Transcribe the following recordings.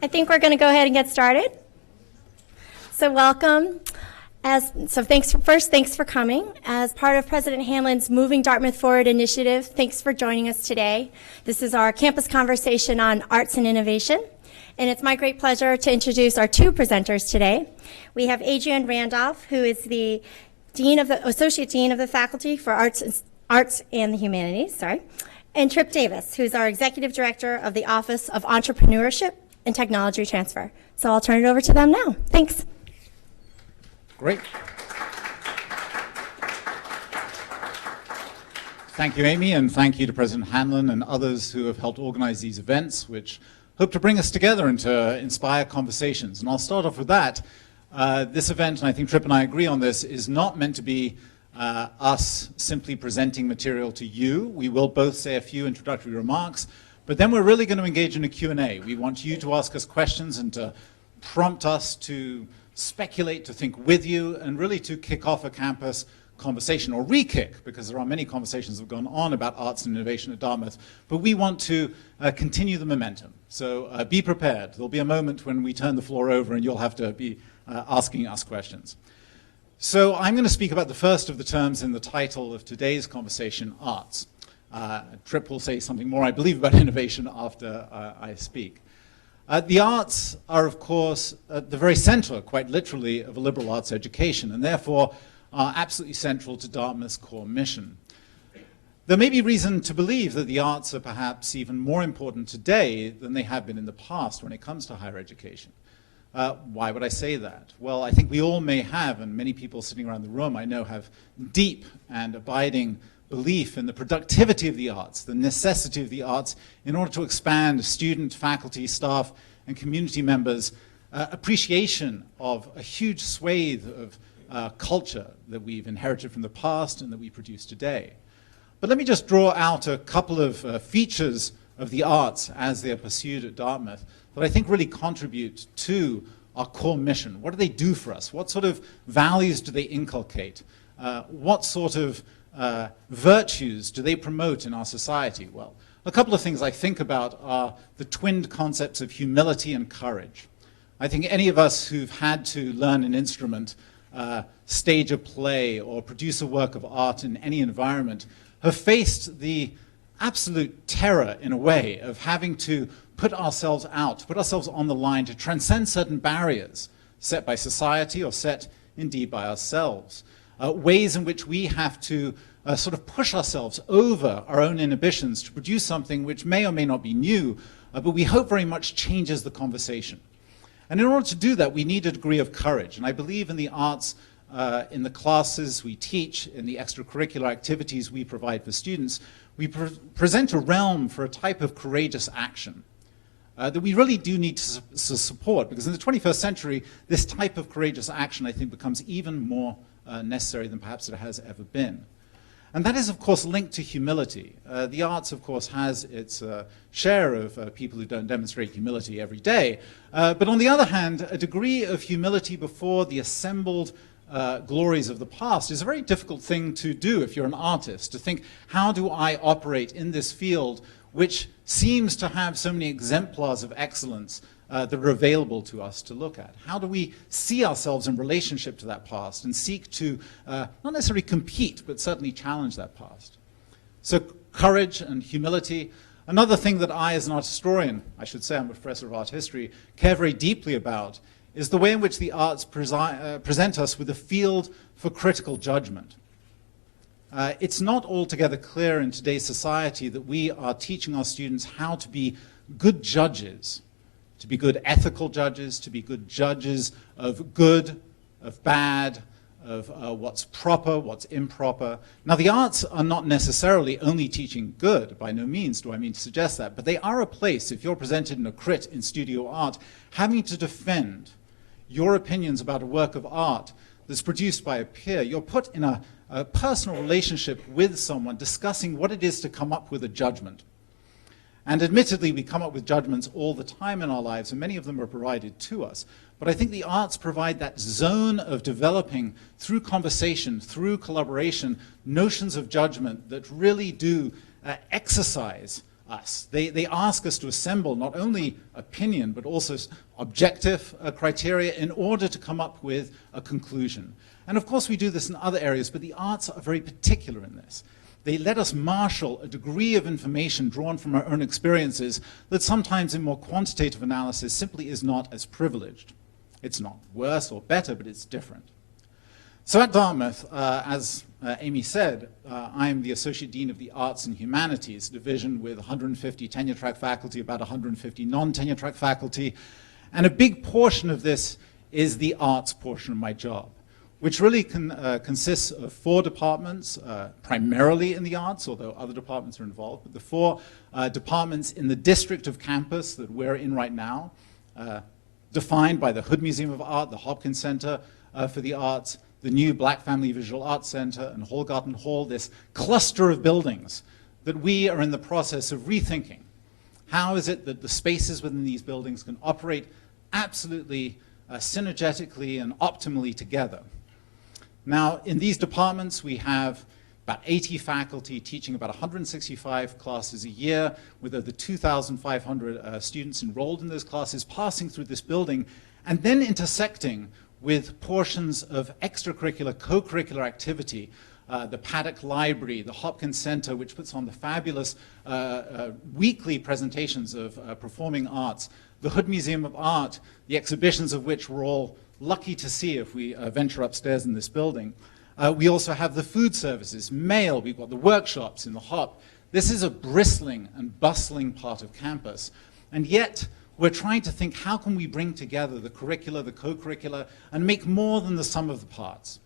I think we're going to go ahead and get started. So welcome. Thanks for coming. As part of President Hanlon's Moving Dartmouth Forward initiative, thanks for joining us today. This is our campus conversation on arts and innovation. And it's my great pleasure to introduce our two presenters today. We have Adrian Randolph, who is the Associate Dean of the Faculty for Arts and the Humanities, and Trip Davis, who's our Executive Director of the Office of Entrepreneurship and Technology Transfer. So I'll turn it over to them now. Thanks. Great. Thank you, Amy, and thank you to President Hanlon and others who have helped organize these events, which hope to bring us together and to inspire conversations. And I'll start off with that. This event, and I think Trip and I agree on this, is not meant to be us simply presenting material to you. We will both say a few introductory remarks, but then we're really going to engage in a Q&A. We want you to ask us questions and to prompt us to speculate, to think with you, and really to kick off a campus conversation, or re-kick, because there are many conversations that have gone on about arts and innovation at Dartmouth, but we want to continue the momentum. So be prepared. There'll be a moment when we turn the floor over and you'll have to be asking us questions. So I'm going to speak about the first of the terms in the title of today's conversation, arts. Trip will say something more, I believe, about innovation after I speak. The arts are, of course, at the very center, quite literally, of a liberal arts education, and therefore are absolutely central to Dartmouth's core mission. There may be reason to believe that the arts are perhaps even more important today than they have been in the past when it comes to higher education. Why would I say that? Well, I think we all may have, and many people sitting around the room I know have deep and abiding belief in the productivity of the arts, the necessity of the arts in order to expand student, faculty, staff, and community members' appreciation of a huge swathe of culture that we've inherited from the past and that we produce today. But let me just draw out a couple of features of the arts as they are pursued at Dartmouth that I think really contribute to our core mission. What do they do for us? What sort of values do they inculcate? What sort of virtues do they promote in our society? Well, a couple of things I think about are the twinned concepts of humility and courage. I think any of us who've had to learn an instrument, stage a play, or produce a work of art in any environment have faced the absolute terror, in a way, of having to put ourselves out, put ourselves on the line to transcend certain barriers set by society or set indeed by ourselves. Ways in which we have to sort of push ourselves over our own inhibitions to produce something which may or may not be new, but we hope very much changes the conversation. And in order to do that, we need a degree of courage. And I believe in the arts, in the classes we teach, in the extracurricular activities we provide for students, we present a realm for a type of courageous action that we really do need to support, because in the 21st century, this type of courageous action, I think, becomes even more necessary than perhaps it has ever been. And that is, of course, linked to humility. The arts, of course, has its share of people who don't demonstrate humility every day. But on the other hand, a degree of humility before the assembled glories of the past is a very difficult thing to do if you're an artist, to think, how do I operate in this field which seems to have so many exemplars of excellence that are available to us to look at? How do we see ourselves in relationship to that past and seek to not necessarily compete, but certainly challenge that past? So courage and humility. Another thing that I, as an art historian, I should say I'm a professor of art history, care very deeply about is the way in which the arts present us with a field for critical judgment. It's not altogether clear in today's society that we are teaching our students how to be good judges, to be good ethical judges, to be good judges of good, of bad, of what's proper, what's improper. Now, the arts are not necessarily only teaching good, by no means do I mean to suggest that, but they are a place, if you're presented in a crit in studio art, having to defend your opinions about a work of art that's produced by a peer. You're put in a personal relationship with someone discussing what it is to come up with a judgment. And admittedly, we come up with judgments all the time in our lives, and many of them are provided to us. But I think the arts provide that zone of developing, through conversation, through collaboration, notions of judgment that really do exercise us. They ask us to assemble not only opinion, but also objective criteria in order to come up with a conclusion. And of course we do this in other areas, but the arts are very particular in this. They let us marshal a degree of information drawn from our own experiences that sometimes in more quantitative analysis simply is not as privileged. It's not worse or better, but it's different. So at Dartmouth, as Amy said, I am the Associate Dean of the Arts and Humanities division with 150 tenure-track faculty, about 150 non-tenure-track faculty. And a big portion of this is the arts portion of my job, which really consists of 4 departments, primarily in the arts, although other departments are involved. But the 4 departments in the district of campus that we're in right now, defined by the Hood Museum of Art, the Hopkins Center for the Arts, the new Black Family Visual Arts Center, and Hallgarten Hall, this cluster of buildings that we are in the process of rethinking. How is it that the spaces within these buildings can operate absolutely synergetically and optimally together? Now, in these departments, we have about 80 faculty teaching about 165 classes a year, with over 2,500 students enrolled in those classes, passing through this building, and then intersecting with portions of extracurricular, co-curricular activity, the Paddock Library, the Hopkins Center, which puts on the fabulous weekly presentations of performing arts, the Hood Museum of Art, the exhibitions of which we're all lucky to see if we venture upstairs in this building. We also have the food services, mail, we've got the workshops in the Hop. This is a bristling and bustling part of campus, and yet we're trying to think, how can we bring together the curricula, the co-curricula, and make more than the sum of the parts?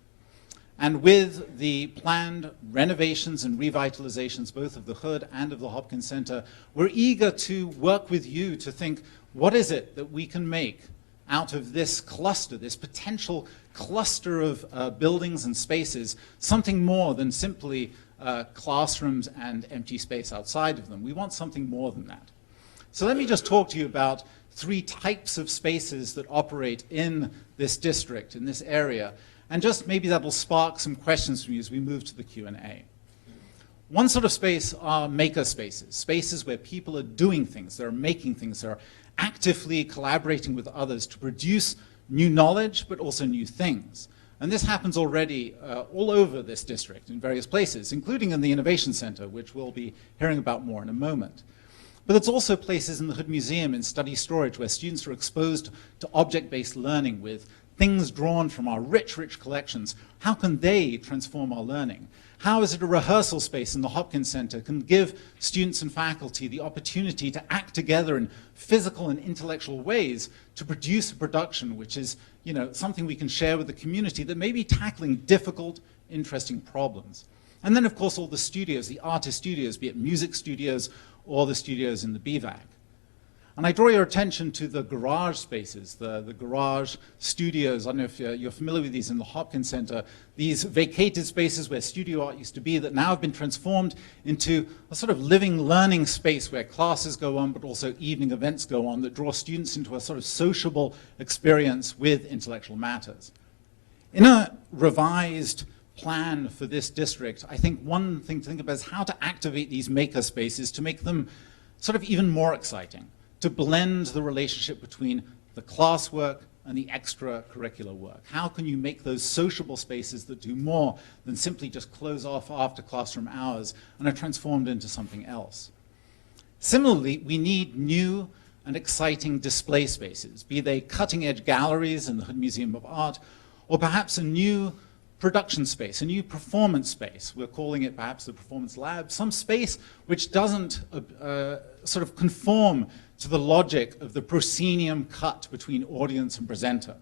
And with the planned renovations and revitalizations, both of the Hood and of the Hopkins Center, we're eager to work with you to think, what is it that we can make out of this cluster, this potential cluster of buildings and spaces, something more than simply classrooms and empty space outside of them. We want something more than that. So let me just talk to you about 3 types of spaces that operate in this district, in this area, and just maybe that'll spark some questions from you as we move to the Q&A. One sort of space are maker spaces, spaces where people are doing things, they're making things, they're actively collaborating with others to produce new knowledge, but also new things. And this happens already all over this district in various places, including in the Innovation Center, which we'll be hearing about more in a moment. But it's also places in the Hood Museum in study storage where students are exposed to object-based learning with things drawn from our rich, rich collections. How can they transform our learning? How is it a rehearsal space in the Hopkins Center can give students and faculty the opportunity to act together in physical and intellectual ways to produce a production which is, something we can share with the community that may be tackling difficult, interesting problems. And then, of course, all the studios, the artist studios, be it music studios or the studios in the BVAC. And I draw your attention to the garage spaces, the garage studios. I don't know if you're familiar with these in the Hopkins Center, these vacated spaces where studio art used to be that now have been transformed into a sort of living, learning space where classes go on, but also evening events go on that draw students into a sort of sociable experience with intellectual matters. In a revised plan for this district, I think one thing to think about is how to activate these maker spaces to make them sort of even more exciting, to blend the relationship between the classwork and the extracurricular work. How can you make those sociable spaces that do more than simply just close off after classroom hours and are transformed into something else? Similarly, we need new and exciting display spaces, be they cutting-edge galleries in the Hood Museum of Art, or perhaps a new production space, a new performance space. We're calling it perhaps the Performance Lab, some space which doesn't sort of conform to the logic of the proscenium cut between audience and presenter.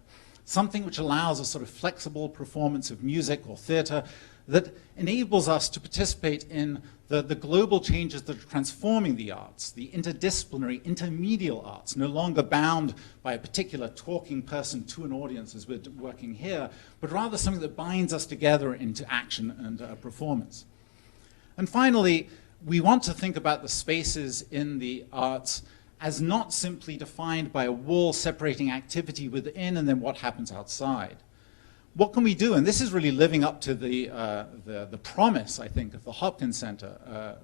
Something which allows a sort of flexible performance of music or theater that enables us to participate in the global changes that are transforming the arts, the interdisciplinary, intermedial arts, no longer bound by a particular talking person to an audience as we're working here, but rather something that binds us together into action and performance. And finally, we want to think about the spaces in the arts as not simply defined by a wall separating activity within and then what happens outside. what can we do? And this is really living up to the promise, I think, of the Hopkins Center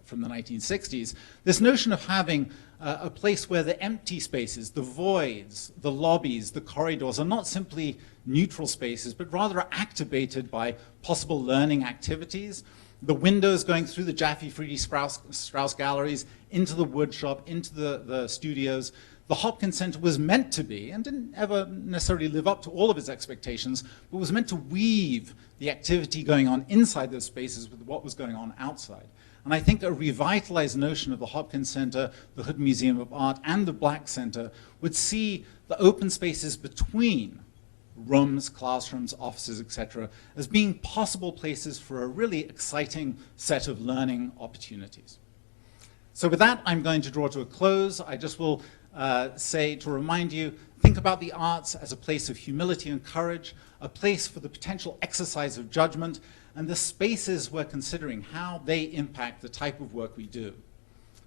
from the 1960s. This notion of having a place where the empty spaces, the voids, the lobbies, the corridors are not simply neutral spaces, but rather are activated by possible learning activities. The windows going through the Jaffe Friede Strauss galleries, into the wood shop, into the studios. The Hopkins Center was meant to be, and didn't ever necessarily live up to all of its expectations, but was meant to weave the activity going on inside those spaces with what was going on outside. And I think a revitalized notion of the Hopkins Center, the Hood Museum of Art, and the Black Center would see the open spaces between rooms, classrooms, offices, etc., as being possible places for a really exciting set of learning opportunities. So with that, I'm going to draw to a close. I just will say, to remind you, think about the arts as a place of humility and courage, a place for the potential exercise of judgment, and the spaces we're considering, how they impact the type of work we do.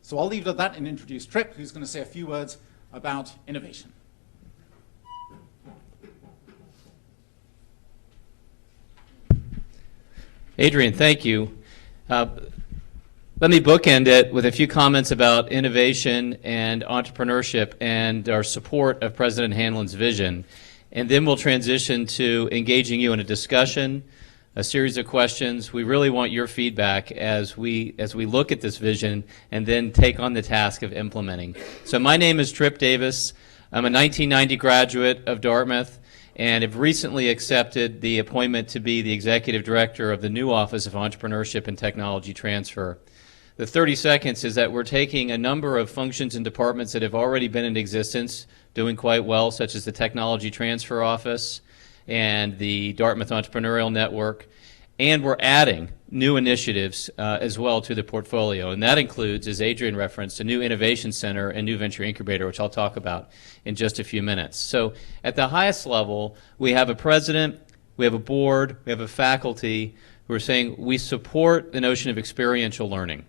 So I'll leave it at that and introduce Trip, who's going to say a few words about innovation. Adrian, thank you. Let me bookend it with a few comments about innovation and entrepreneurship and our support of President Hanlon's vision. And then we'll transition to engaging you in a discussion, a series of questions. We really want your feedback as we look at this vision and then take on the task of implementing. So my name is Trip Davis. I'm a 1990 graduate of Dartmouth and have recently accepted the appointment to be the executive director of the new Office of Entrepreneurship and Technology Transfer. The 30 seconds is that we're taking a number of functions and departments that have already been in existence, doing quite well, such as the Technology Transfer Office and the Dartmouth Entrepreneurial Network, and we're adding new initiatives as well to the portfolio. And that includes, as Adrian referenced, a new innovation center and new venture incubator, which I'll talk about in just a few minutes. So at the highest level, we have a president, we have a board, we have a faculty who are saying we support the notion of experiential learning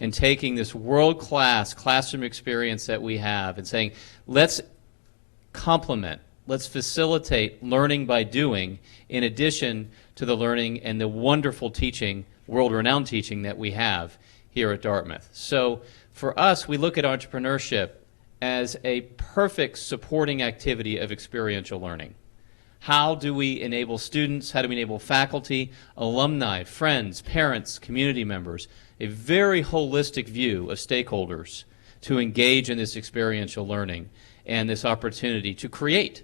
and taking this world-class classroom experience that we have and saying, let's complement, let's facilitate learning by doing in addition to the learning and the wonderful teaching, world-renowned teaching that we have here at Dartmouth. So for us, we look at entrepreneurship as a perfect supporting activity of experiential learning. How do we enable students? How do we enable faculty, alumni, friends, parents, community members, a very holistic view of stakeholders to engage in this experiential learning and this opportunity to create,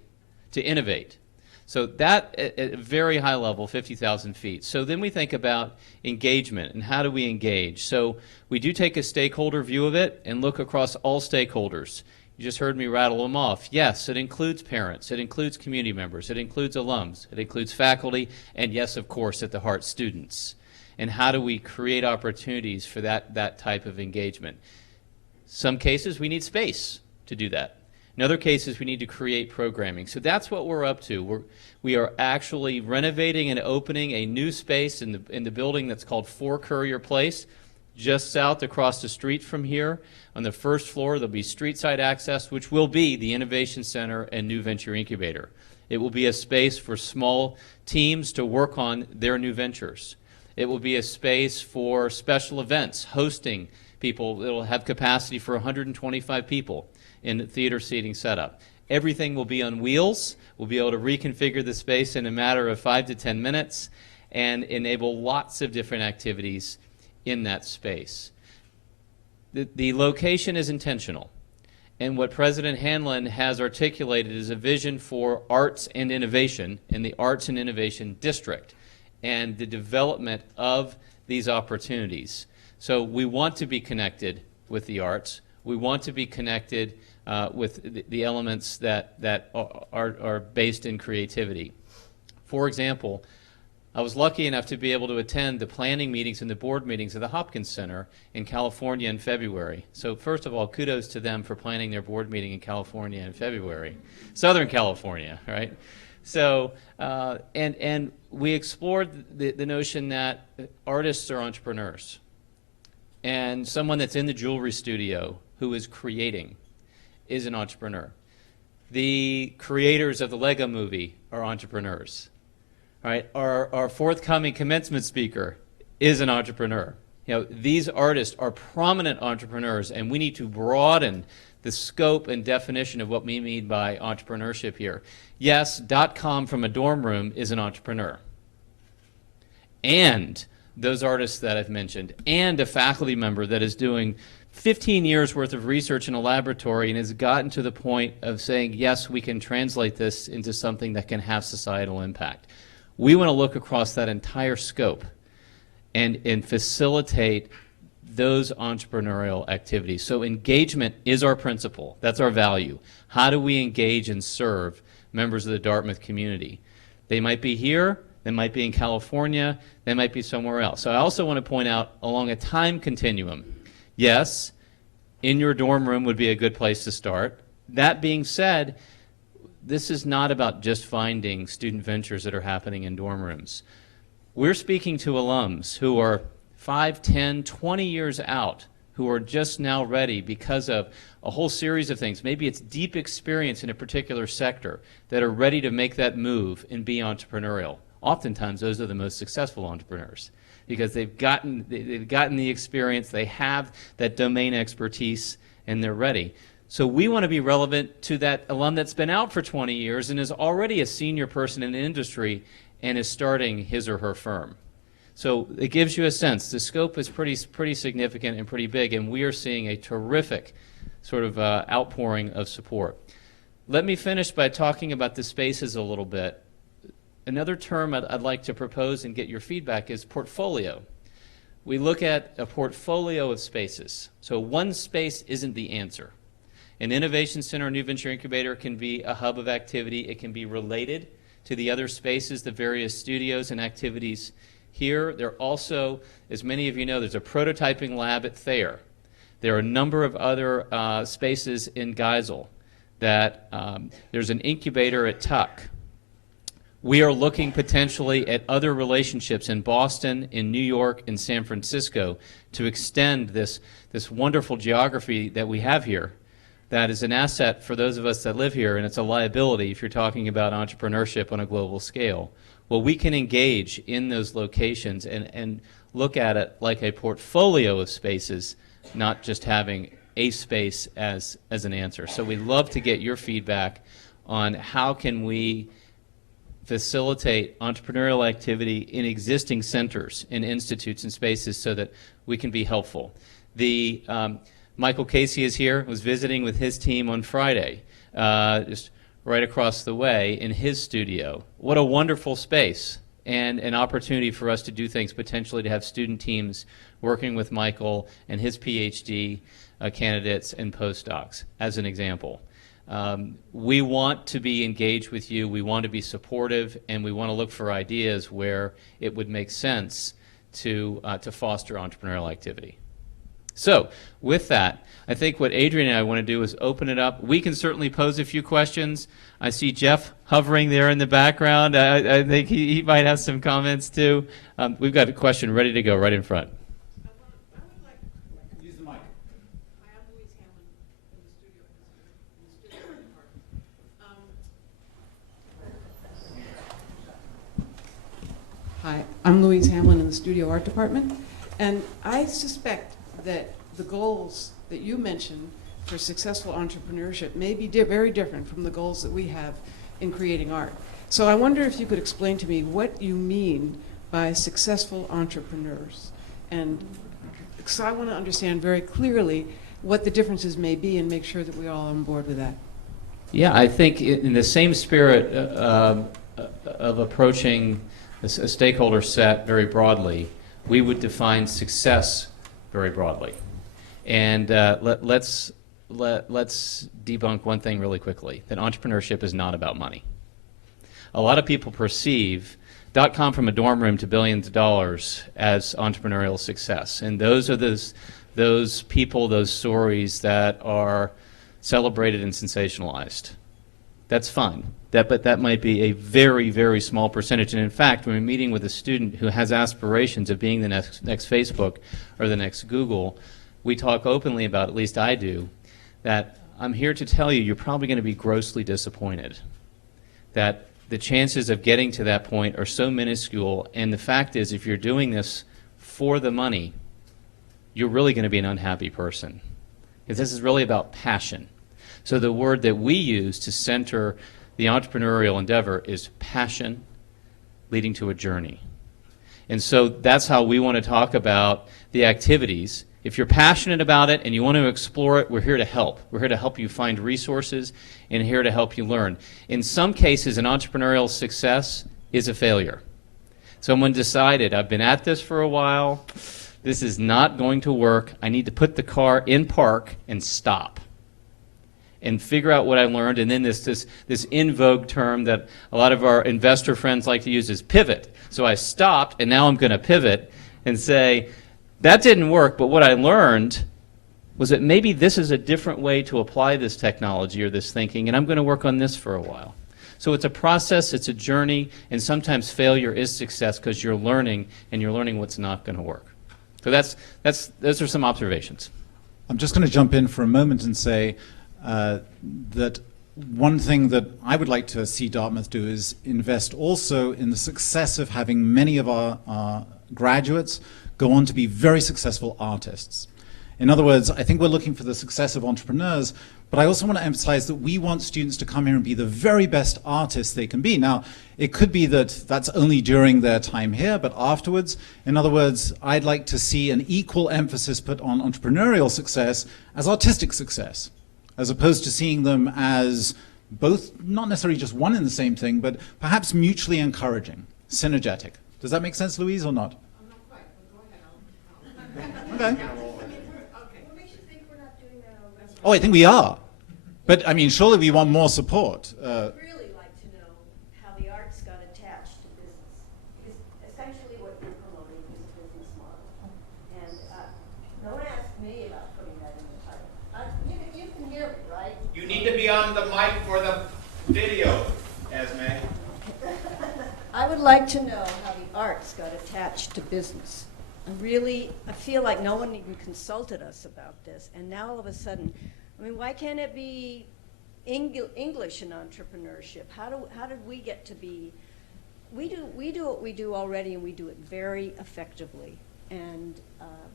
to innovate. So that at a very high level, 50,000 feet. So then we think about engagement and how do we engage. So we do take a stakeholder view of it and look across all stakeholders. You just heard me rattle them off. Yes, it includes parents, it includes community members, it includes alums, it includes faculty, and yes, of course, at the heart, students. And how do we create opportunities for that type of engagement? Some cases we need space to do that. In other cases we need to create programming. So that's what we're up to. We are actually renovating and opening a new space in the building that's called 4 Courier Place, just south across the street from here. On the first floor there'll be street side access, which will be the Innovation Center and New Venture Incubator. It will be a space for small teams to work on their new ventures. It will be a space for special events, hosting people. It'll have capacity for 125 people in the theater seating setup. Everything will be on wheels. We'll be able to reconfigure the space in a matter of 5 to 10 minutes and enable lots of different activities in that space. The location is intentional. And what President Hanlon has articulated is a vision for arts and innovation in the Arts and Innovation District and the development of these opportunities. So we want to be connected with the arts. We want to be connected with the elements that are based in creativity. For example, I was lucky enough to be able to attend the planning meetings and the board meetings of the Hopkins Center in California in February. So first of all, kudos to them for planning their board meeting in California in February. Southern California, right? So, and we explored the notion that artists are entrepreneurs. And someone that's in the jewelry studio who is creating is an entrepreneur. The creators of the Lego movie are entrepreneurs. right? Our forthcoming commencement speaker is an entrepreneur. You know, these artists are prominent entrepreneurs, and we need to broaden the scope and definition of what we mean by entrepreneurship here. Yes, .com from a dorm room is an entrepreneur. And those artists that I've mentioned, and a faculty member that is doing 15 years worth of research in a laboratory and has gotten to the point of saying, yes, we can translate this into something that can have societal impact. We want to look across that entire scope and facilitate those entrepreneurial activities. So engagement is our principle. That's our value. How do we engage and serve members of the Dartmouth community? They might be here, they might be in California, they might be somewhere else. So I also want to point out along a time continuum, yes, in your dorm room would be a good place to start. That being said, this is not about just finding student ventures that are happening in dorm rooms. We're speaking to alums who are 5, 10, 20 years out, who are just now ready because of a whole series of things. Maybe it's deep experience in a particular sector that are ready to make that move and be entrepreneurial. Oftentimes, those are the most successful entrepreneurs because they've gotten the experience, they have that domain expertise, and they're ready. So we want to be relevant to that alum that's been out for 20 years and is already a senior person in the industry and is starting his or her firm. So it gives you a sense. The scope is pretty significant and pretty big, and we are seeing a terrific sort of outpouring of support. Let me finish by talking about the spaces a little bit. Another term I'd like to propose and get your feedback is portfolio. We look at a portfolio of spaces. So one space isn't the answer. An innovation center or new venture incubator can be a hub of activity. It can be related to the other spaces, the various studios and activities here. There also, as many of you know, there's a prototyping lab at Thayer. There are a number of other spaces in Geisel. There's an incubator at Tuck. We are looking potentially at other relationships in Boston, in New York, in San Francisco to extend this wonderful geography that we have here. That is an asset for those of us that live here, and it's a liability if you're talking about entrepreneurship on a global scale. Well, we can engage in those locations and look at it like a portfolio of spaces, not just having a space as an answer. So we'd love to get your feedback on how can we facilitate entrepreneurial activity in existing centers, in institutes and spaces so that we can be helpful. Michael Casey is here, was visiting with his team on Friday, just right across the way in his studio. What a wonderful space and an opportunity for us to do things, potentially to have student teams working with Michael and his PhD candidates and postdocs, as an example. We want to be engaged with you, we want to be supportive, and we want to look for ideas where it would make sense to foster entrepreneurial activity. So, with that, I think what Adrian and I want to do is open it up. We can certainly pose a few questions. I see Jeff hovering there in the background. I think he might have some comments too. We've got a question ready to go right in front. Use the mic. Hi, I'm Louise Hamlin in the Studio Art Department, and I suspect that the goals that you mentioned for successful entrepreneurship may be very different from the goals that we have in creating art. So I wonder if you could explain to me what you mean by successful entrepreneurs. And so I want to understand very clearly what the differences may be and make sure that we're all on board with that. Yeah, I think in the same spirit of approaching a stakeholder set very broadly, we would define success very broadly. And let's debunk one thing really quickly, that entrepreneurship is not about money. A lot of people perceive .com from a dorm room to billions of dollars as entrepreneurial success. And those are those people, those stories that are celebrated and sensationalized. That's fine. But that might be a very, very small percentage. And in fact, when we're meeting with a student who has aspirations of being the next Facebook or the next Google, we talk openly about, at least I do, that I'm here to tell you you're probably going to be grossly disappointed. That the chances of getting to that point are so minuscule, and the fact is, if you're doing this for the money, you're really going to be an unhappy person. Because this is really about passion. So the word that we use to center the entrepreneurial endeavor is passion leading to a journey. And so that's how we want to talk about the activities. If you're passionate about it and you want to explore it, we're here to help. We're here to help you find resources and here to help you learn. In some cases, an entrepreneurial success is a failure. Someone decided, I've been at this for a while, this is not going to work, I need to put the car in park and stop and figure out what I learned. And then this in vogue term that a lot of our investor friends like to use is pivot. So I stopped, and now I'm going to pivot and say, that didn't work, but what I learned was that maybe this is a different way to apply this technology or this thinking, and I'm going to work on this for a while. So it's a process, it's a journey, and sometimes failure is success because you're learning, and you're learning what's not going to work. So those are some observations. I'm just going to jump in for a moment and say that one thing that I would like to see Dartmouth do is invest also in the success of having many of our graduates go on to be very successful artists. In other words, I think we're looking for the success of entrepreneurs, but I also want to emphasize that we want students to come here and be the very best artists they can be. Now, it could be that that's only during their time here, but afterwards, in other words, I'd like to see an equal emphasis put on entrepreneurial success as artistic success, as opposed to seeing them as both, not necessarily just one and the same thing, but perhaps mutually encouraging, synergetic. Does that make sense, Louise, or not? I'm not quite, but go ahead. Okay. What makes you think we're not doing that already? Oh, I think we are. But, I mean, surely we want more support. I'd really like to know how the arts got attached to business. Because essentially what you're promoting is a business model. And no one asked me about putting that in the title. You can hear me, right? You need to be on the mic for the video, Esme. I would like to know how the arts got attached to business. I feel like no one even consulted us about this, and now all of a sudden, I mean, why can't it be English in entrepreneurship? How did we get to be? We do what we do already, and we do it very effectively. And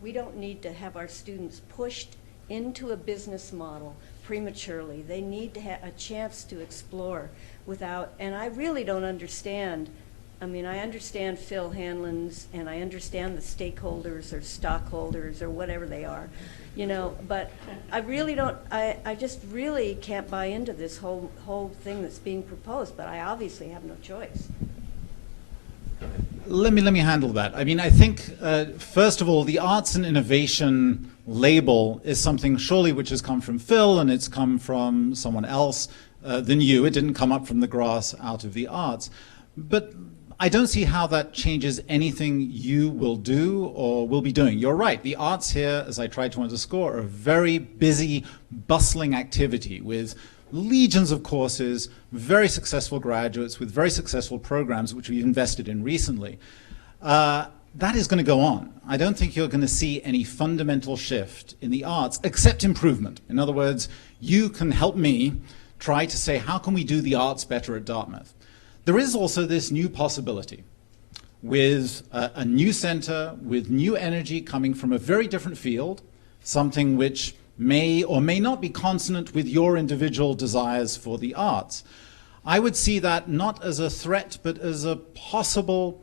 we don't need to have our students pushed into a business model prematurely. They need to have a chance to explore without, and I really don't understand. I mean, I understand Phil Hanlon's, and I understand the stakeholders or stockholders or whatever they are, you know, but I really don't, I just really can't buy into this whole thing that's being proposed, but I obviously have no choice. Let me handle that. I mean, I think, first of all, the arts and innovation label is something surely which has come from Phil, and it's come from someone else than you. It didn't come up from the grass out of the arts. But I don't see how that changes anything you will do or will be doing. You're right. The arts here, as I tried to underscore, are a very busy, bustling activity with legions of courses, very successful graduates with very successful programs which we've invested in recently. That is going to go on. I don't think you're going to see any fundamental shift in the arts except improvement. In other words, you can help me try to say, how can we do the arts better at Dartmouth? There is also this new possibility with a new center, with new energy coming from a very different field, something which may or may not be consonant with your individual desires for the arts. I would see that not as a threat, but as a possible,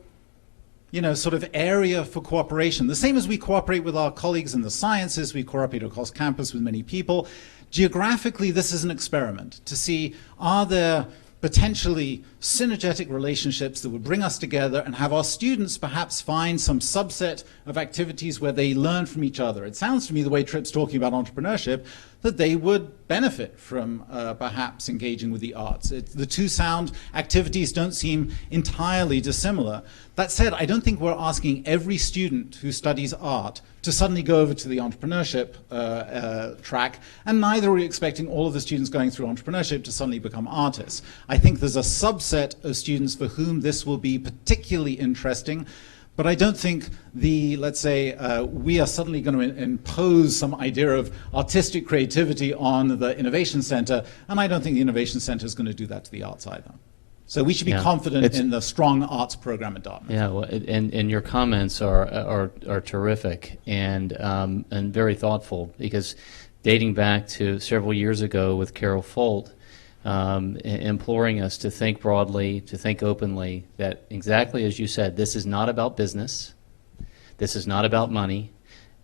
you know, sort of area for cooperation. The same as we cooperate with our colleagues in the sciences, we cooperate across campus with many people. Geographically, this is an experiment to see, are there potentially synergetic relationships that would bring us together and have our students perhaps find some subset of activities where they learn from each other. It sounds to me, the way Tripp's talking about entrepreneurship, that they would benefit from perhaps engaging with the arts. The two sound activities don't seem entirely dissimilar. That said, I don't think we're asking every student who studies art to suddenly go over to the entrepreneurship track, and neither are we expecting all of the students going through entrepreneurship to suddenly become artists. I think there's a subset of students for whom this will be particularly interesting, but I don't think let's say, we are suddenly going to impose some idea of artistic creativity on the Innovation Center, and I don't think the Innovation Center is going to do that to the arts either. So we should be Yeah. confident It's- in the strong arts program at Dartmouth. Yeah, well, and your comments are terrific and very thoughtful, because dating back to several years ago with Carol Folt, imploring us to think broadly, to think openly, that exactly as you said, this is not about business, this is not about money,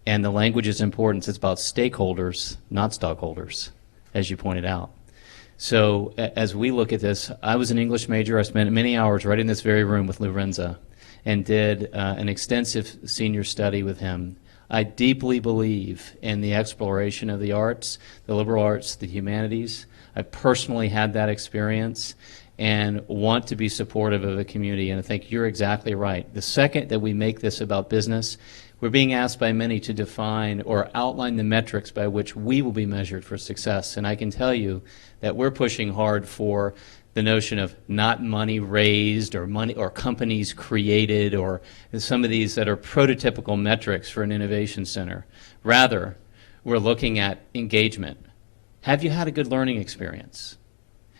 and the language is important. It's about stakeholders, not stockholders, as you pointed out. So as we look at this, I was an English major. I spent many hours right in this very room with Lorenza and did an extensive senior study with him. I deeply believe in the exploration of the arts, the liberal arts, the humanities. I personally had that experience and want to be supportive of the community, and I think you're exactly right. The second that we make this about business, we're being asked by many to define or outline the metrics by which we will be measured for success. And I can tell you that we're pushing hard for the notion of not money raised or money or companies created or some of these that are prototypical metrics for an innovation center. Rather, we're looking at engagement. Have you had a good learning experience?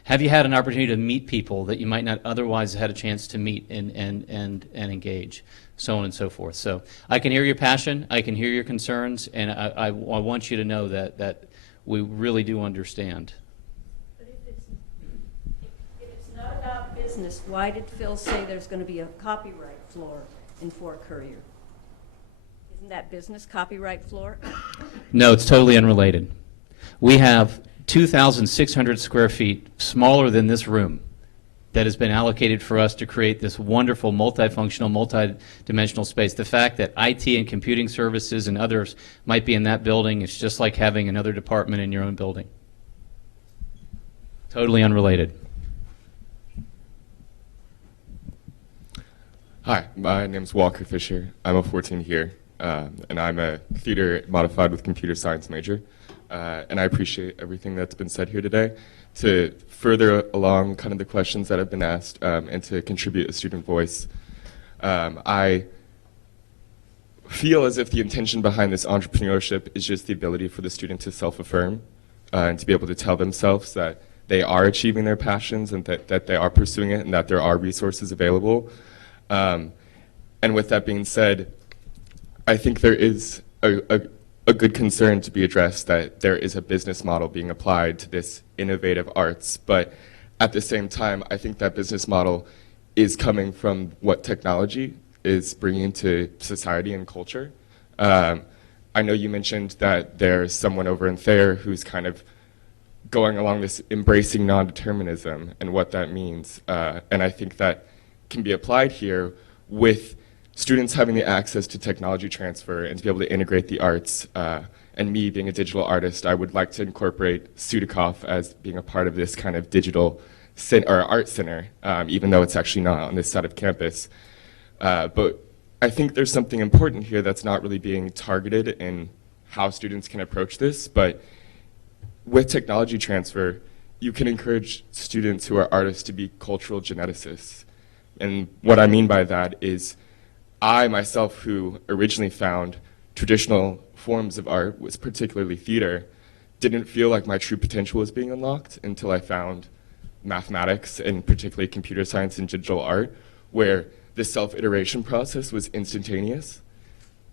Have you had an opportunity to meet people that you might not otherwise have had a chance to meet and engage? So on and so forth. So I can hear your passion, I can hear your concerns, and I want you to know that we really do understand. But if it's not about business, why did Phil say there's going to be a copyright floor in Fort Courier? Isn't that business, copyright floor? No, it's totally unrelated. We have 2,600 square feet, smaller than this room, that has been allocated for us to create this wonderful multifunctional, multi-dimensional space. The fact that IT and computing services and others might be in that building, it's just like having another department in your own building. Totally unrelated. Hi, my name's Walker Fisher. I'm a 14 here, and I'm a theater modified with computer science major. And I appreciate everything that's been said here today. To further along kind of the questions that have been asked and to contribute a student voice, I feel as if the intention behind this entrepreneurship is just the ability for the student to self-affirm and to be able to tell themselves that they are achieving their passions and that they are pursuing it and that there are resources available. And with that being said, I think there is a good concern to be addressed that there is a business model being applied to this innovative arts, but at the same time, I think that business model is coming from what technology is bringing to society and culture. I know you mentioned that there's someone over in Thayer who's kind of going along this embracing non-determinism and what that means, and I think that can be applied here with students having the access to technology transfer and to be able to integrate the arts. And me being a digital artist, I would like to incorporate Sudikoff as being a part of this kind of digital art center, even though it's actually not on this side of campus. But I think there's something important here that's not really being targeted in how students can approach this, but with technology transfer, you can encourage students who are artists to be cultural geneticists. And what I mean by that is I myself, who originally found traditional forms of art, was particularly theater, didn't feel like my true potential was being unlocked until I found mathematics and particularly computer science and digital art, where the self-iteration process was instantaneous.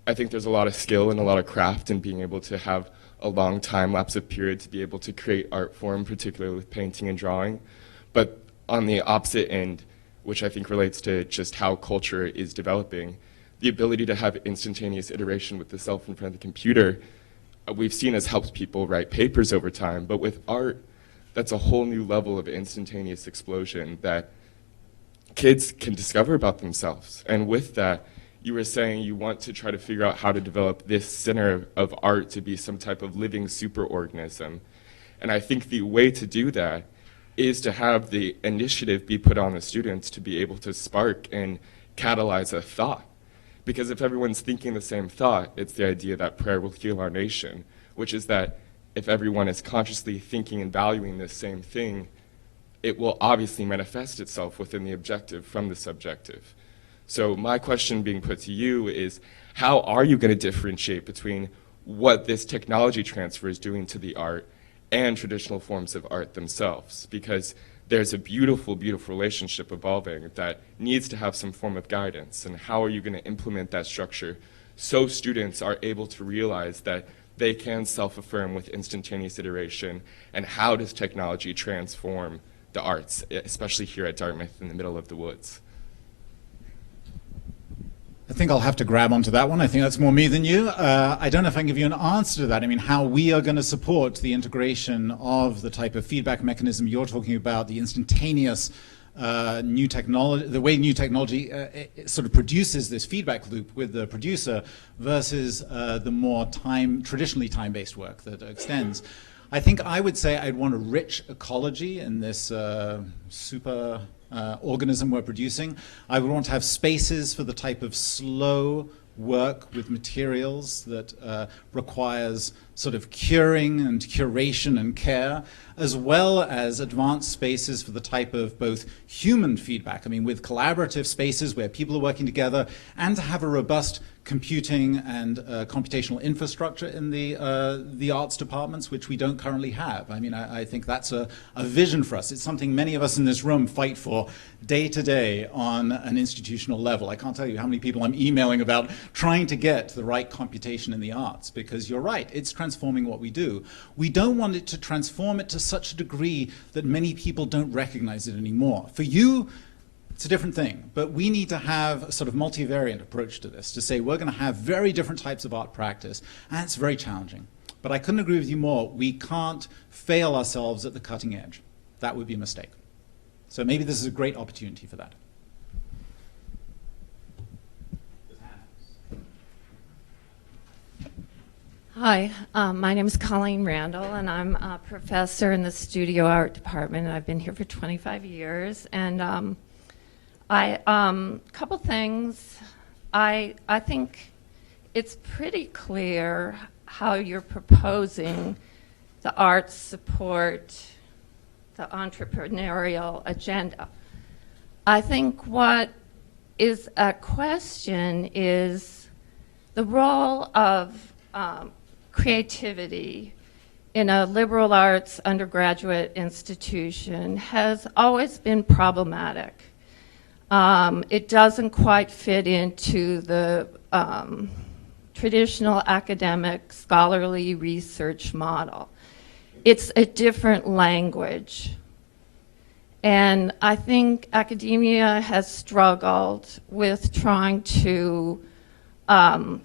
I think there's a lot of skill and a lot of craft in being able to have a long time lapse of period to be able to create art form, particularly with painting and drawing. But on the opposite end, which I think relates to just how culture is developing, the ability to have instantaneous iteration with the self in front of the computer, we've seen has helped people write papers over time, but with art, that's a whole new level of instantaneous explosion that kids can discover about themselves. And with that, you were saying you want to try to figure out how to develop this center of art to be some type of living superorganism. And I think the way to do that is to have the initiative be put on the students to be able to spark and catalyze a thought. Because if everyone's thinking the same thought, it's the idea that prayer will heal our nation, which is that if everyone is consciously thinking and valuing the same thing, it will obviously manifest itself within the objective from the subjective. So my question being put to you is, how are you going to differentiate between what this technology transfer is doing to the art and traditional forms of art themselves? Because there's a beautiful, beautiful relationship evolving that needs to have some form of guidance. And how are you going to implement that structure so students are able to realize that they can self-affirm with instantaneous iteration? And how does technology transform the arts, especially here at Dartmouth in the middle of the woods? I think I'll have to grab onto that one. I think that's more me than you. I don't know if I can give you an answer to that. I mean, how we are going to support the integration of the type of feedback mechanism you're talking about, the instantaneous new technology, the way new technology it sort of produces this feedback loop with the producer versus the more traditionally time-based work that extends. I think I would say I'd want a rich ecology in this super organism we're producing. I would want to have spaces for the type of slow work with materials that requires sort of curing and curation and care, as well as advanced spaces for the type of both human feedback, I mean, with collaborative spaces where people are working together, and to have a robust computing and computational infrastructure in the arts departments, which we don't currently have. I mean, I think that's a vision for us. It's something many of us in this room fight for day to day on an institutional level. I can't tell you how many people I'm emailing about trying to get the right computation in the arts, because you're right, it's transforming what we do. We don't want it to transform it to such a degree that many people don't recognize it anymore. For you, it's a different thing, but we need to have a sort of multivariant approach to this, to say we're going to have very different types of art practice, and it's very challenging. But I couldn't agree with you more. We can't fail ourselves at the cutting edge. That would be a mistake. So maybe this is a great opportunity for that. Hi, my name is Colleen Randall, and I'm a professor in the studio art department. I've been here for 25 years, and couple things. I think it's pretty clear how you're proposing the arts support the entrepreneurial agenda. I think what is at question is the role of creativity in a liberal arts undergraduate institution has always been problematic. It doesn't quite fit into the traditional academic scholarly research model. It's a different language. And I think academia has struggled with trying to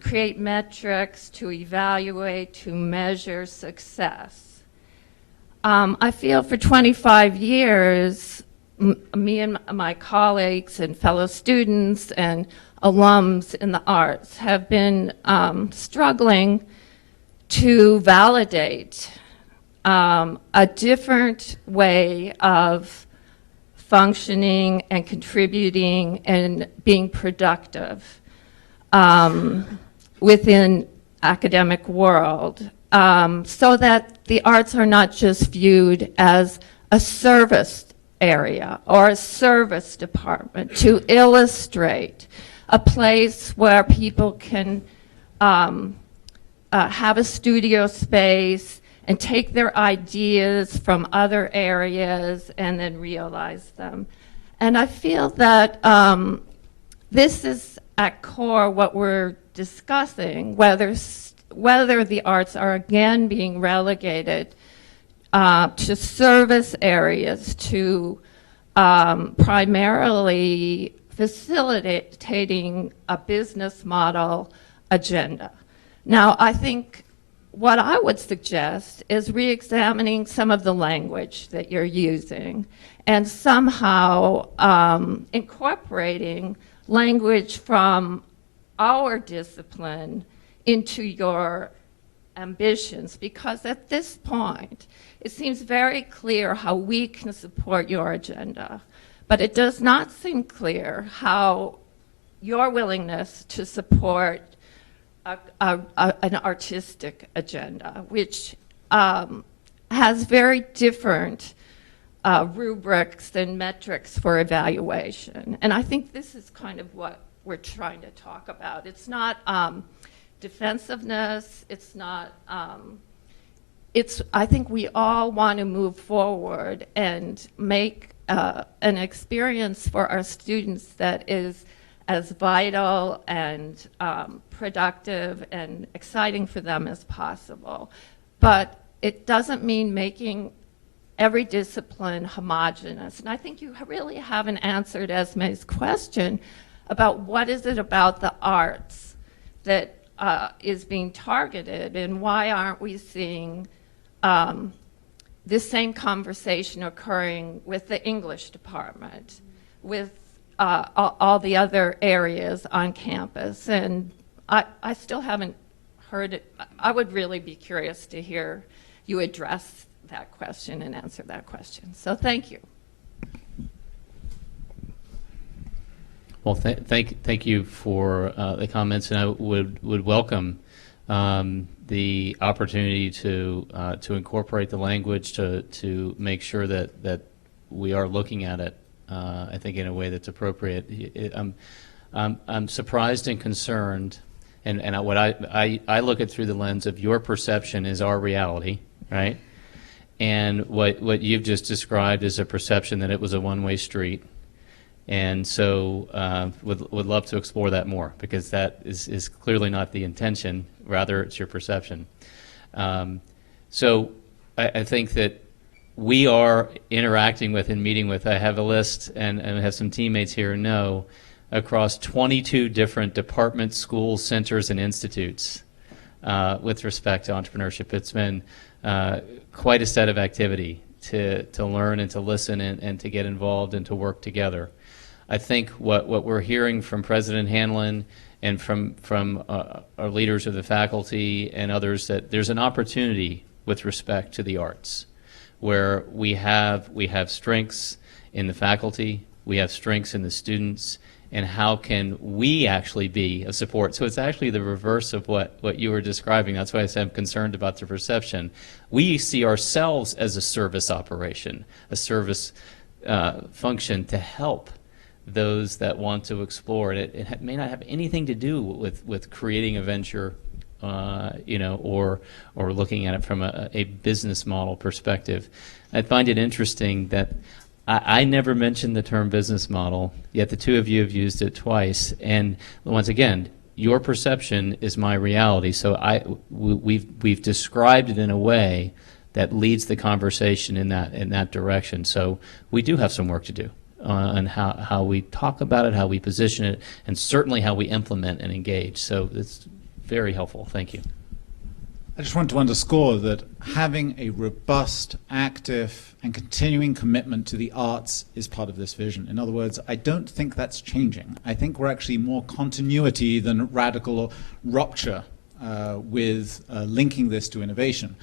create metrics to evaluate, to measure success. I feel for 25 years, me and my colleagues and fellow students and alums in the arts have been struggling to validate a different way of functioning and contributing and being productive within academic world, so that the arts are not just viewed as a service area or a service department to illustrate a place where people can have a studio space and take their ideas from other areas and then realize them. And I feel that this is at core what we're discussing, whether the arts are again being relegated to service areas, to primarily facilitating a business model agenda. Now, I think what I would suggest is re-examining some of the language that you're using and somehow incorporating language from our discipline into your ambitions, because at this point, it seems very clear how we can support your agenda, but it does not seem clear how your willingness to support an artistic agenda, which has very different rubrics and metrics for evaluation. And I think this is kind of what we're trying to talk about. It's not defensiveness, it's not, I think we all want to move forward and make an experience for our students that is as vital and productive and exciting for them as possible. But it doesn't mean making every discipline homogenous. And I think you really haven't answered Esme's question about what is it about the arts that is being targeted, and why aren't we seeing this same conversation occurring with the English department, with all the other areas on campus? And I still haven't heard it. I would really be curious to hear you address that question and answer that question. So thank you. Well, thank you for the comments, and I would welcome the opportunity to incorporate the language to make sure that we are looking at it, I think, in a way that's appropriate. I'm surprised and concerned, and what I look at through the lens of your perception is our reality, right? And what you've just described is a perception that it was a one-way street. And so would love to explore that more, because that is clearly not the intention, rather it's your perception. So I think that we are interacting with and meeting with, I have a list and have some teammates here who know, across 22 different departments, schools, centers, and institutes with respect to entrepreneurship. It's been quite a set of activity to learn and to listen and to get involved and to work together. I think what we're hearing from President Hanlon and from our leaders of the faculty and others, that there's an opportunity with respect to the arts, where we have strengths in the faculty, we have strengths in the students, and how can we actually be of support? So it's actually the reverse of what you were describing. That's why I said I'm concerned about the perception. We see ourselves as a service operation, a service function to help those that want to explore it. It may not have anything to do with creating a venture, or looking at it from a business model perspective. I find it interesting that I never mentioned the term business model, yet the two of you have used it twice. And once again, your perception is my reality. So we've described it in a way that leads the conversation in that direction. So we do have some work to do on how we talk about it, how we position it, and certainly how we implement and engage. So it's very helpful. Thank you. I just want to underscore that having a robust, active, and continuing commitment to the arts is part of this vision. In other words, I don't think that's changing. I think we're actually more continuity than radical rupture with linking this to innovation.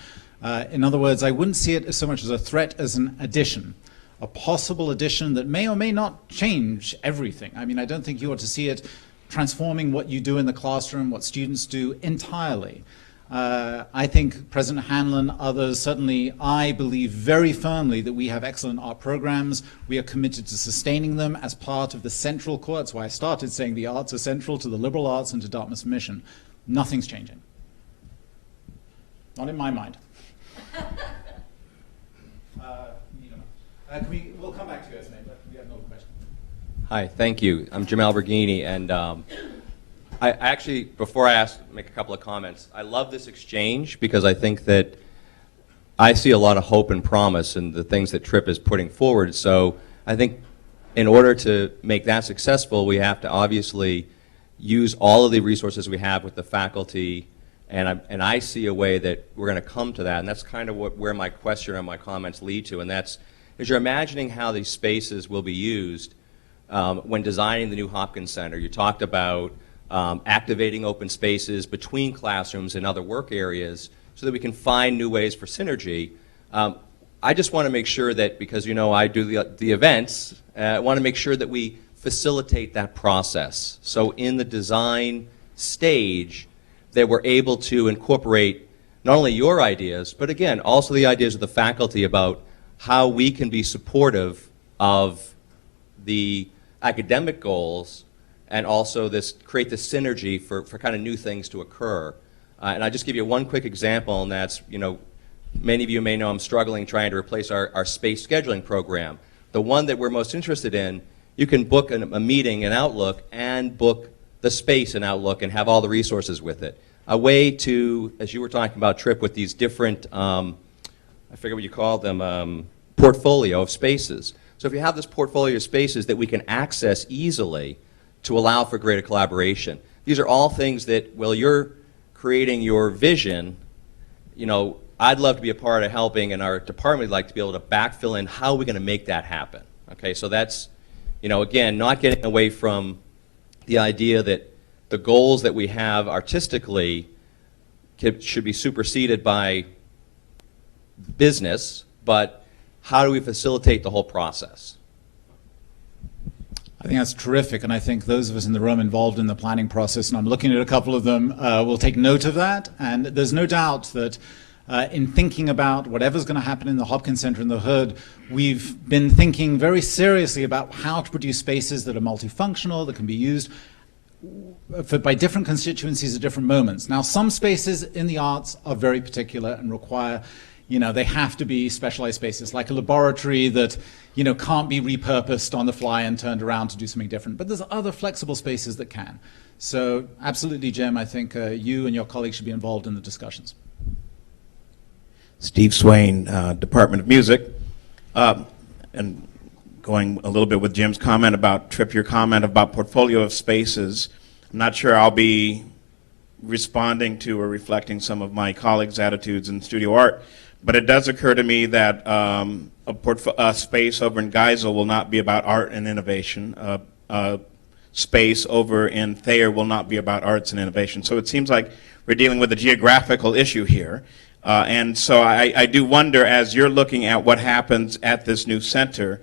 In other words, I wouldn't see it as so much as a threat as an addition. A possible addition that may or may not change everything. I mean, I don't think you ought to see it transforming what you do in the classroom, what students do entirely. I think President Hanlon, others, certainly I believe very firmly that we have excellent art programs. We are committed to sustaining them as part of the central core. That's why I started saying the arts are central to the liberal arts and to Dartmouth's mission. Nothing's changing. Not in my mind. We'll come back to you, Esme, but we have no question. Hi, thank you. I'm Jim Alberghini, and I actually, before I make a couple of comments, I love this exchange because I think that I see a lot of hope and promise in the things that Tripp is putting forward. So I think in order to make that successful, we have to obviously use all of the resources we have with the faculty, and I see a way that we're going to come to that, and that's kind of where my question or my comments lead to, and that's, as you're imagining how these spaces will be used when designing the new Hopkins Center. You talked about activating open spaces between classrooms and other work areas so that we can find new ways for synergy. I just want to make sure that, because I do the events, I want to make sure that we facilitate that process. So in the design stage, that we're able to incorporate not only your ideas, but again, also the ideas of the faculty about how we can be supportive of the academic goals and also create this synergy for kind of new things to occur. And I'll just give you one quick example, and that's, many of you may know I'm struggling trying to replace our space scheduling program. the one that we're most interested in, you can book a meeting in Outlook and book the space in Outlook and have all the resources with it. A way to, as you were talking about, Trip, with these different, I forget what you call them, portfolio of spaces. So if you have this portfolio of spaces that we can access easily to allow for greater collaboration, these are all things that, while you're creating your vision, you know, I'd love to be a part of helping, and our department would like to be able to backfill in how we're going to make that happen. Okay, so that's, you know, again, not getting away from the idea that the goals that we have artistically should be superseded by business, but how do we facilitate the whole process? I think that's terrific, and I think those of us in the room involved in the planning process, and I'm looking at a couple of them, will take note of that. And there's no doubt that in thinking about whatever's going to happen in the Hopkins Center in the Hood, we've been thinking very seriously about how to produce spaces that are multifunctional, that can be used by different constituencies at different moments. Now, some spaces in the arts are very particular and require, you know, they have to be specialized spaces, like a laboratory that, you know, can't be repurposed on the fly and turned around to do something different. But there's other flexible spaces that can. So absolutely, Jim, I think you and your colleagues should be involved in the discussions. Steve Swain, Department of Music. And going a little bit with Jim's comment about, Trip, your comment about portfolio of spaces, I'm not sure I'll be responding to or reflecting some of my colleagues' attitudes in studio art, but it does occur to me that a space over in Geisel will not be about art and innovation. A space over in Thayer will not be about arts and innovation. So it seems like we're dealing with a geographical issue here. And so I do wonder, as you're looking at what happens at this new center,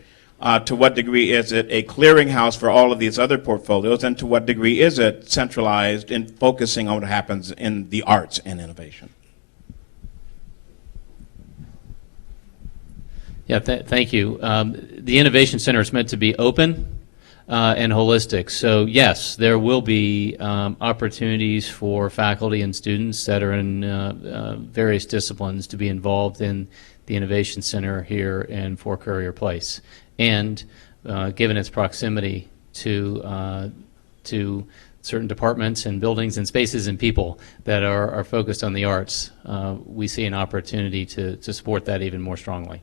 to what degree is it a clearinghouse for all of these other portfolios, and to what degree is it centralized in focusing on what happens in the arts and innovation? Yeah, thank you. The Innovation Center is meant to be open and holistic. So yes, there will be opportunities for faculty and students that are in various disciplines to be involved in the Innovation Center here in Fort Courier Place. And given its proximity to certain departments and buildings and spaces and people that are focused on the arts, we see an opportunity to support that even more strongly.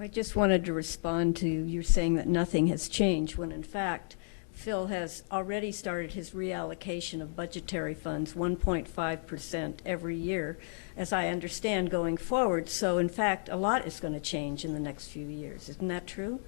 I just wanted to respond to you saying that nothing has changed, when in fact Phil has already started his reallocation of budgetary funds, 1.5% every year, as I understand, going forward. So in fact, a lot is going to change in the next few years. Isn't that true?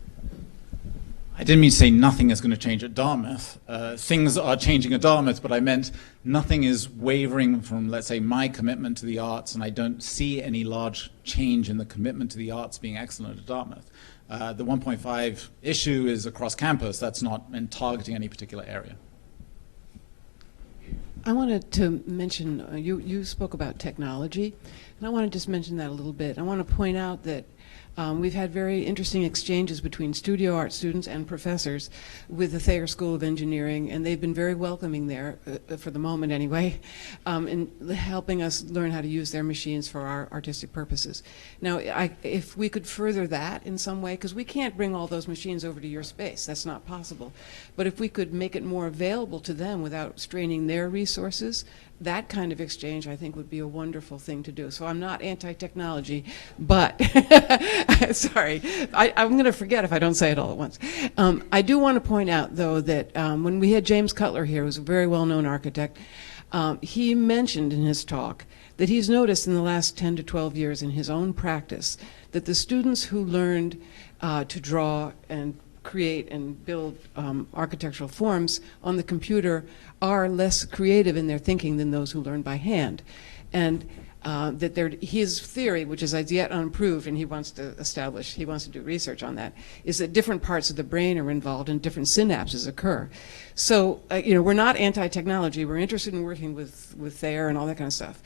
I didn't mean to say nothing is going to change at Dartmouth. Things are changing at Dartmouth, but I meant nothing is wavering from, let's say, my commitment to the arts, and I don't see any large change in the commitment to the arts being excellent at Dartmouth. The 1.5 issue is across campus. That's not in targeting any particular area. I wanted to mention, you spoke about technology, and I want to just mention that a little bit. I want to point out that we've had very interesting exchanges between studio art students and professors with the Thayer School of Engineering, and they've been very welcoming there, for the moment anyway, in helping us learn how to use their machines for our artistic purposes. Now, if we could further that in some way, because we can't bring all those machines over to your space, that's not possible, but if we could make it more available to them without straining their resources, that kind of exchange, I think, would be a wonderful thing to do. So I'm not anti-technology, but, sorry, I'm going to forget if I don't say it all at once. I do want to point out, though, that when we had James Cutler here, who's a very well-known architect, he mentioned in his talk that he's noticed in the last 10 to 12 years in his own practice that the students who learned to draw and create and build architectural forms on the computer are less creative in their thinking than those who learn by hand. And that his theory, which is as yet unproved, and he wants to do research on that, is that different parts of the brain are involved and different synapses occur. So, we're not anti-technology. We're interested in working with Thayer and all that kind of stuff.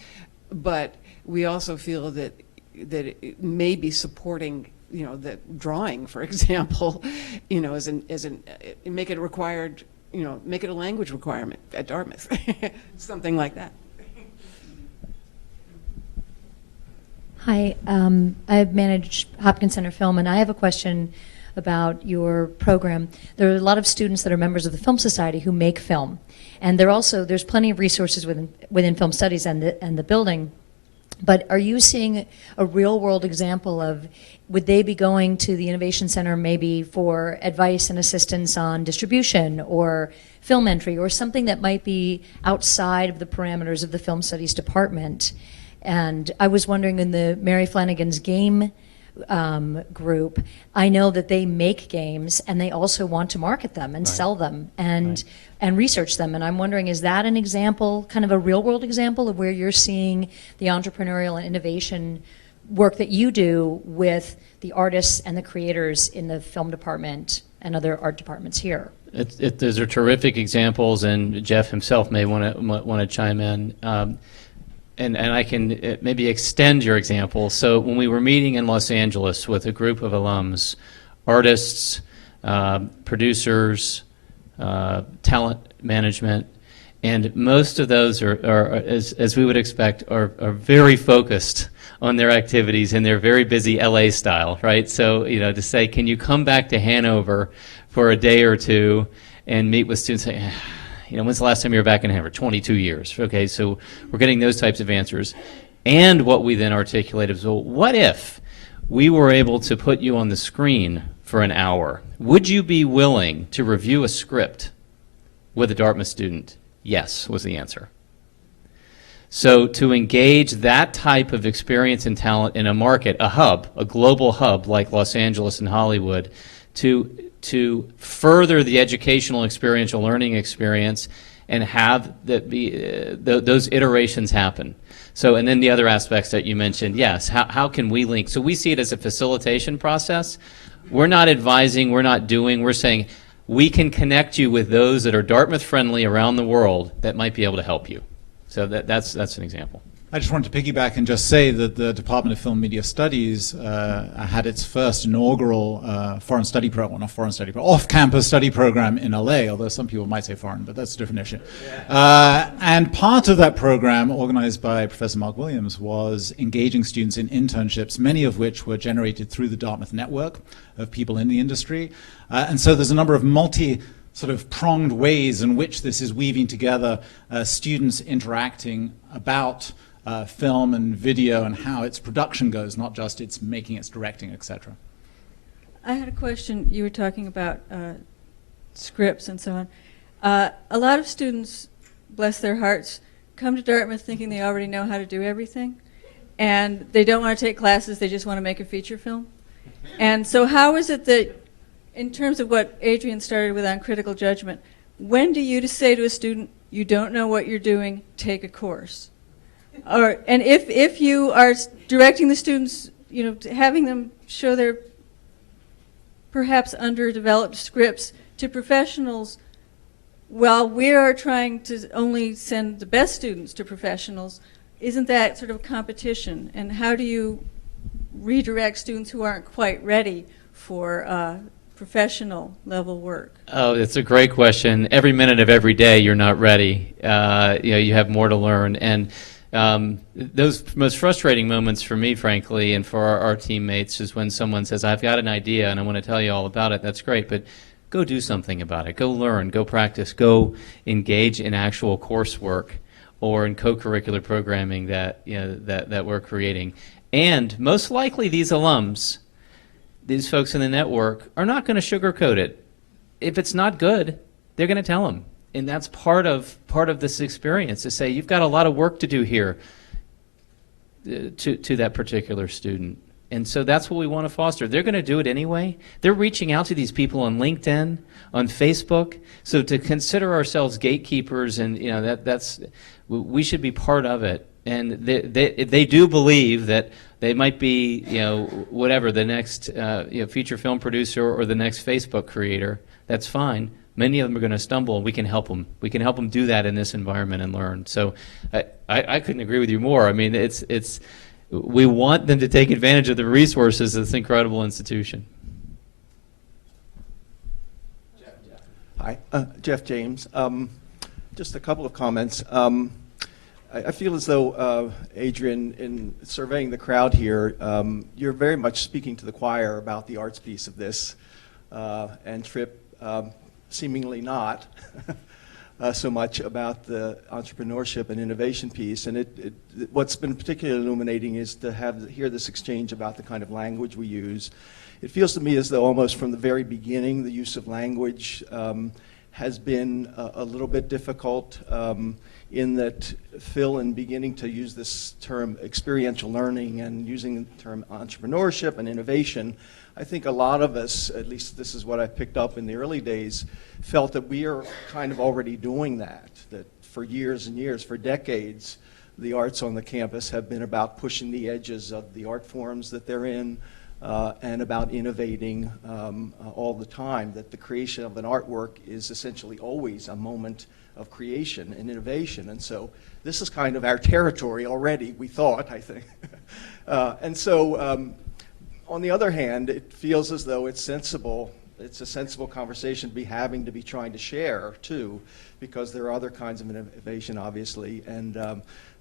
But we also feel that it may be supporting the drawing, for example, make it required, make it a language requirement at Dartmouth, something like that. Hi, I've managed Hopkins Center Film, and I have a question about your program. There are a lot of students that are members of the Film Society who make film, and there's plenty of resources within film studies and the building. But are you seeing a real-world example of, would they be going to the Innovation Center maybe for advice and assistance on distribution or film entry or something that might be outside of the parameters of the film studies department? And I was wondering, in the Mary Flanagan's game group, I know that they make games and they also want to market them and sell them and research them. And I'm wondering, is that an example, kind of a real world example of where you're seeing the entrepreneurial and innovation work that you do with the artists and the creators in the film department and other art departments here? Those are terrific examples, and Jeff himself may want to chime in. And I can maybe extend your example. So when we were meeting in Los Angeles with a group of alums, artists, producers, talent management, and most of those are as we would expect, are very focused on their activities in their very busy LA style, right? So, to say, can you come back to Hanover for a day or two and meet with students? When's the last time you were back in Hanover? 22 years. Okay, so we're getting those types of answers. And what we then articulated was, well, what if we were able to put you on the screen for an hour? Would you be willing to review a script with a Dartmouth student? Yes, was the answer. So to engage that type of experience and talent in a market, a hub, a global hub like Los Angeles and Hollywood, to further the educational experiential learning experience and have those iterations happen. So, and then the other aspects that you mentioned, yes, how can we link? So we see it as a facilitation process. We're not advising, we're not doing, we're saying we can connect you with those that are Dartmouth friendly around the world that might be able to help you. So that's an example. I just wanted to piggyback and just say that the Department of Film Media Studies had its first inaugural off-campus study program in LA, although some people might say foreign, but that's a different issue. And part of that program, organized by Professor Mark Williams, was engaging students in internships, many of which were generated through the Dartmouth network of people in the industry. And so there's a number of pronged ways in which this is weaving together students interacting about film and video and how its production goes, not just its making, its directing, etc. I had a question. You were talking about scripts and so on. A lot of students, bless their hearts, come to Dartmouth thinking they already know how to do everything, and they don't want to take classes, they just want to make a feature film. And so how is it that, in terms of what Adrian started with on critical judgment, when do you say to a student, you don't know what you're doing, take a course? And if you are directing the students, having them show their perhaps underdeveloped scripts to professionals, while we are trying to only send the best students to professionals, isn't that sort of a competition? And how do you redirect students who aren't quite ready for professional level work? Oh, it's a great question. Every minute of every day you're not ready. You have more to learn. And those most frustrating moments for me, frankly, and for our teammates is when someone says, I've got an idea and I want to tell you all about it. That's great, but go do something about it. Go learn, go practice, go engage in actual coursework or in co-curricular programming that we're creating. And most likely these alums, these folks in the network, are not going to sugarcoat it. If it's not good, they're going to tell them. And that's part of this experience, to say, you've got a lot of work to do here to that particular student. And so that's what we want to foster. They're going to do it anyway. They're reaching out to these people on LinkedIn, on Facebook. So to consider ourselves gatekeepers, and we should be part of it. And they do believe that they might be, whatever, the next feature film producer or the next Facebook creator. That's fine. Many of them are going to stumble, and we can help them. We can help them do that in this environment and learn. So I couldn't agree with you more. I mean, we want them to take advantage of the resources of this incredible institution. Hi, Jeff James. Just a couple of comments. I feel as though, Adrian, in surveying the crowd here, you're very much speaking to the choir about the arts piece of this, and Tripp seemingly not so much about the entrepreneurship and innovation piece. And what's been particularly illuminating is to hear this exchange about the kind of language we use. It feels to me as though almost from the very beginning, the use of language has been a little bit difficult, in that Phil, in beginning to use this term experiential learning and using the term entrepreneurship and innovation, I think a lot of us, at least this is what I picked up in the early days, felt that we are kind of already doing that for years and years, for decades, the arts on the campus have been about pushing the edges of the art forms that they're in, and about innovating all the time, that the creation of an artwork is essentially always a moment of creation and innovation. And so this is kind of our territory already, we thought, I think. And so on the other hand, it feels as though it's a sensible conversation to be trying to share too, because there are other kinds of innovation, obviously, and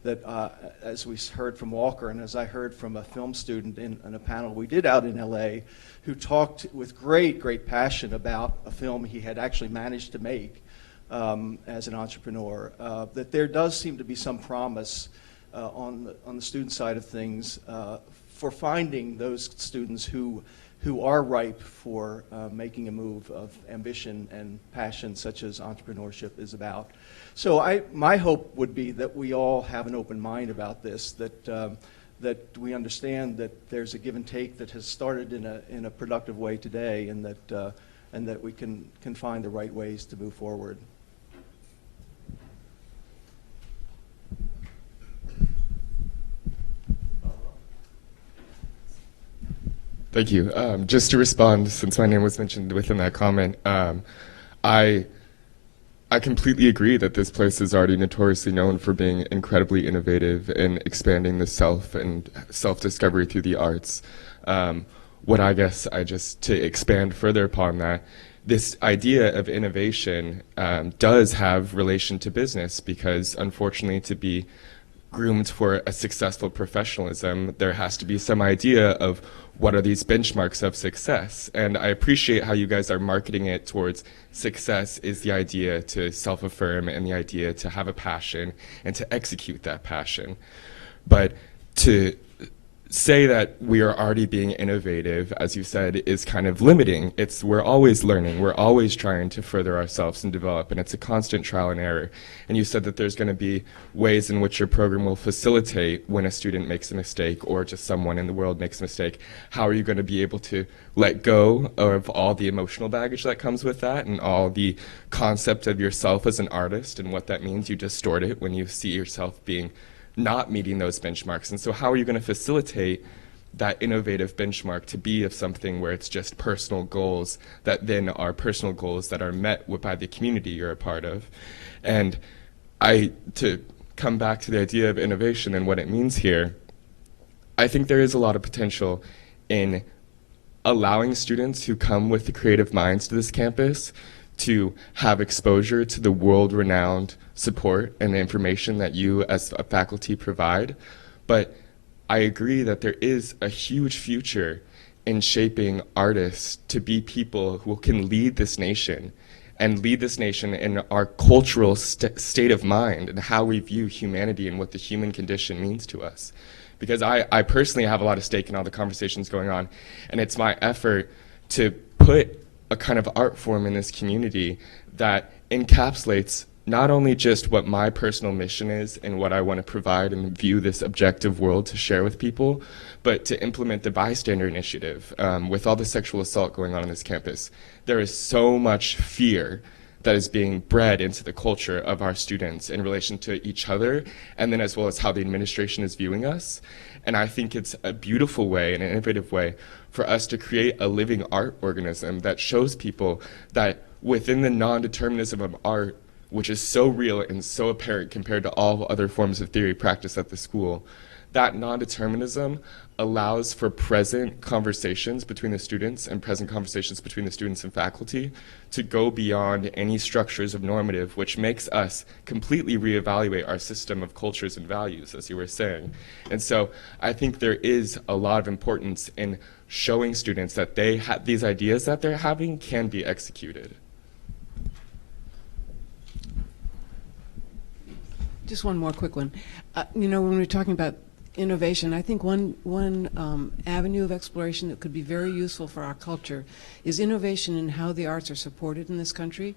that as we heard from Walker, and as I heard from a film student in a panel we did out in LA, who talked with great passion about a film he had actually managed to make as an entrepreneur, that there does seem to be some promise on the student side of things for finding those students who are ripe for making a move of ambition and passion, such as entrepreneurship is about. So my hope would be that we all have an open mind about this, that we understand that there's a give and take that has started in a productive way today, and that we can find the right ways to move forward. Thank you. Just to respond, since my name was mentioned within that comment, I completely agree that this place is already notoriously known for being incredibly innovative in expanding the self and self-discovery through the arts. To expand further upon that, this idea of innovation does have relation to business, because unfortunately, to be groomed for a successful professionalism, there has to be some idea of what are these benchmarks of success. And I appreciate how you guys are marketing it towards success is the idea to self-affirm and the idea to have a passion and to execute that passion. But to say that we are already being innovative, as you said, is kind of limiting. We're always learning, we're always trying to further ourselves and develop, and it's a constant trial and error. And you said that there's going to be ways in which your program will facilitate when a student makes a mistake, or just someone in the world makes a mistake. How are you going to be able to let go of all the emotional baggage that comes with that, and all the concept of yourself as an artist and what that means? You distort it when you see yourself being not meeting those benchmarks. And so how are you going to facilitate that innovative benchmark to be of something where it's just personal goals that then are personal goals that are met by the community you're a part of? And to come back to the idea of innovation and what it means here, I think there is a lot of potential in allowing students who come with the creative minds to this campus to have exposure to the world-renowned support and the information that you as a faculty provide. But I agree that there is a huge future in shaping artists to be people who can lead this nation, and lead this nation in our cultural state of mind and how we view humanity and what the human condition means to us. Because I personally have a lot of stake in all the conversations going on, and it's my effort to put a kind of art form in this community that encapsulates not only just what my personal mission is and what I want to provide and view this objective world to share with people, but to implement the bystander initiative. With all the sexual assault going on this campus, there is so much fear that is being bred into the culture of our students in relation to each other, and then as well as how the administration is viewing us. And I think it's a beautiful way, an innovative way, for us to create a living art organism that shows people that within the non-determinism of art, which is so real and so apparent compared to all other forms of theory practiced at the school, that non-determinism allows for present conversations between the students and present conversations between the students and faculty to go beyond any structures of normative, which makes us completely reevaluate our system of cultures and values, as you were saying. And so I think there is a lot of importance in showing students that these ideas that they're having can be executed. Just one more quick one. You know, when we're talking about innovation, I think one avenue of exploration that could be very useful for our culture is innovation in how the arts are supported in this country.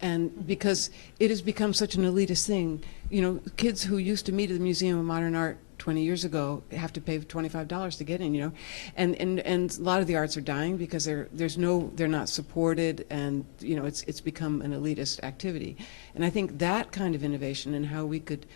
And because it has become such an elitist thing, you know, kids who used to meet at the Museum of Modern Art 20 years ago have to pay $25 to get in, you know, and a lot of the arts are dying because they're not supported, and you know, it's become an elitist activity. And I think that kind of innovation and how we could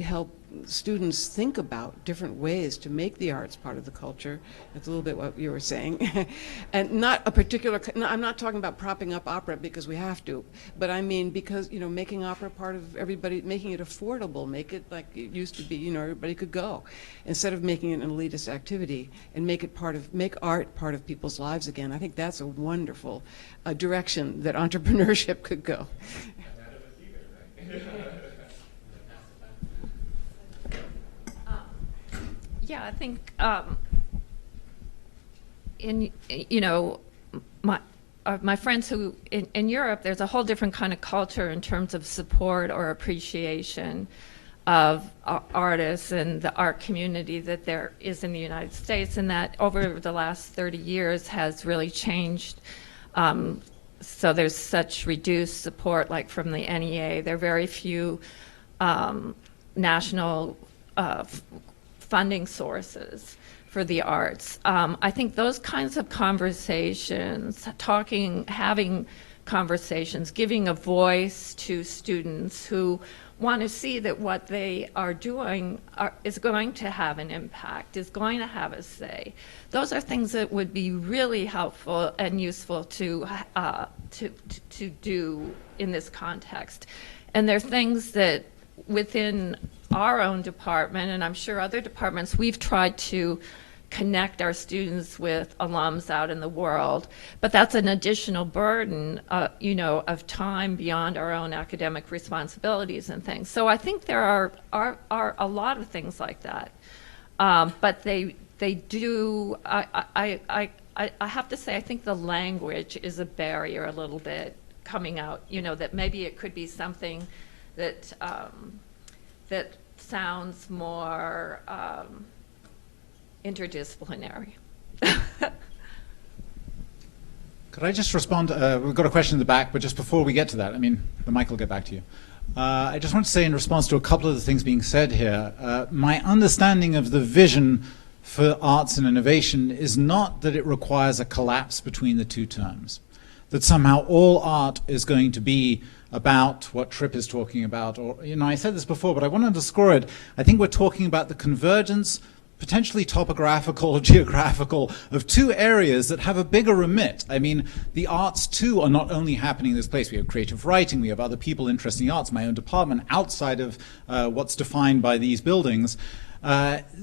help students think about different ways to make the arts part of the culture. That's a little bit what you were saying. And not a particular, no, I'm not talking about propping up opera because we have to, but I mean because, you know, making opera part of everybody, making it affordable, make it like it used to be, you know, everybody could go, instead of making it an elitist activity, and make art part of people's lives again. I think that's a wonderful direction that entrepreneurship could go. Yeah, I think you know, my friends who in Europe, there's a whole different kind of culture in terms of support or appreciation of artists and the art community that there is in the United States, and that over the last 30 years has really changed. So there's such reduced support, like from the NEA. There are very few national funding sources for the arts. I think those kinds of conversations, having conversations, giving a voice to students who want to see that what they are doing is going to have an impact, is going to have a say. Those are things that would be really helpful and useful to do in this context. And they're things that within our own department, and I'm sure other departments, we've tried to connect our students with alums out in the world, but that's an additional burden, you know, of time beyond our own academic responsibilities and things. So I think there are a lot of things like that, but they do. I have to say, I think the language is a barrier a little bit coming out. You know, that maybe it could be something that that sounds more interdisciplinary. Could I just respond? We've got a question in the back, but just before we get to that, I mean, the mic will get back to you. I just want to say in response to a couple of the things being said here, my understanding of the vision for arts and innovation is not that it requires a collapse between the two terms, that somehow all art is going to be about what Tripp is talking about, or, you know, I said this before, but I want to underscore it. I think we're talking about the convergence, potentially topographical, geographical, of two areas that have a bigger remit. I mean, the arts too are not only happening in this place. We have creative writing, we have other people interested in the arts, my own department, outside of what's defined by these buildings.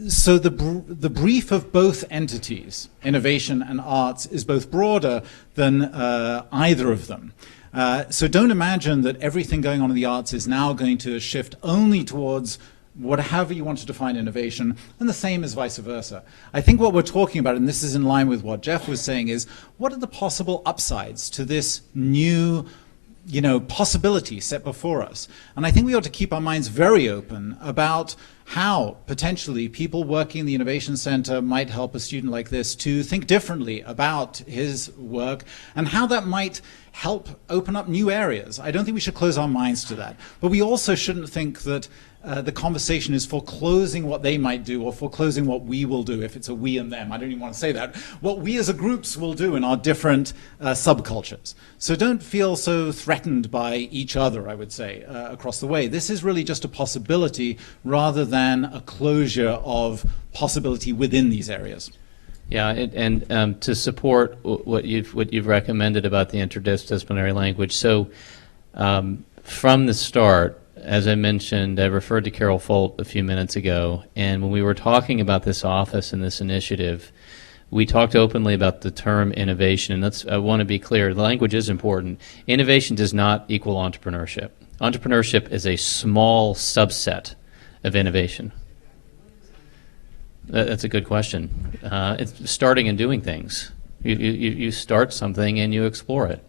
So the brief of both entities, innovation and arts, is both broader than either of them. So don't imagine that everything going on in the arts is now going to shift only towards whatever you want to define innovation, and the same is vice versa. I think what we're talking about, and this is in line with what Jeff was saying, is what are the possible upsides to this new, you know, possibility set before us? And I think we ought to keep our minds very open about how potentially people working in the Innovation Center might help a student like this to think differently about his work, and how that might help open up new areas. I don't think we should close our minds to that. But we also shouldn't think that the conversation is foreclosing what they might do or foreclosing what we will do, if it's a we and them. I don't even want to say that. What we as a groups will do in our different subcultures. So don't feel so threatened by each other, I would say, across the way. This is really just a possibility rather than a closure of possibility within these areas. Yeah, and to support what you've recommended about the interdisciplinary language. So from the start, as I mentioned, I referred to Carol Folt a few minutes ago, and when we were talking about this office and this initiative, we talked openly about the term innovation, and I want to be clear, the language is important. Innovation does not equal entrepreneurship. Entrepreneurship is a small subset of innovation. That's a good question. It's starting and doing things. You start something and you explore it.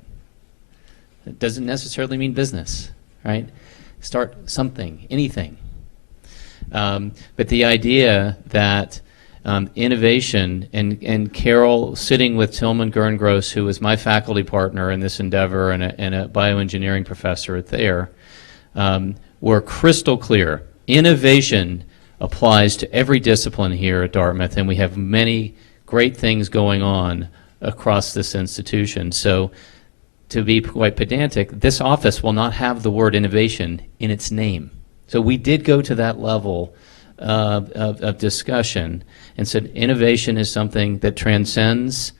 It doesn't necessarily mean business, right? Start something, anything. But the idea that innovation, and Carol, sitting with Tillman Gerngross, who was my faculty partner in this endeavor and a bioengineering professor at Thayer, were crystal clear. Innovation applies to every discipline here at Dartmouth, and we have many great things going on across this institution. So, to be quite pedantic, this office will not have the word innovation in its name. So we did go to that level of discussion and said innovation is something that transcends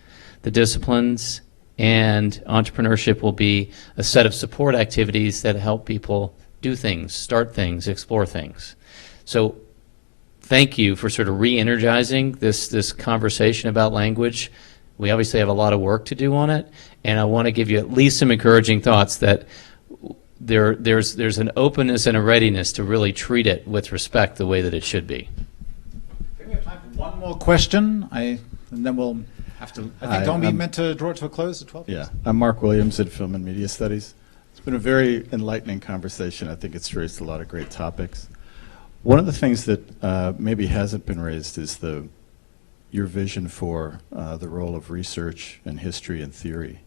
the disciplines, and entrepreneurship will be a set of support activities that help people do things, start things, explore things. So thank you for sort of re-energizing this conversation about language. We obviously have a lot of work to do on it, and I want to give you at least some encouraging thoughts that there's an openness and a readiness to really treat it with respect the way that it should be. I think we have time for one more question, and then we'll have to, I think, don't we meant to draw it to a close at 12? Yeah, I'm Mark Williams at Film and Media Studies. It's been a very enlightening conversation. I think it's raised a lot of great topics. One of the things that maybe hasn't been raised is your vision for the role of research and history and theory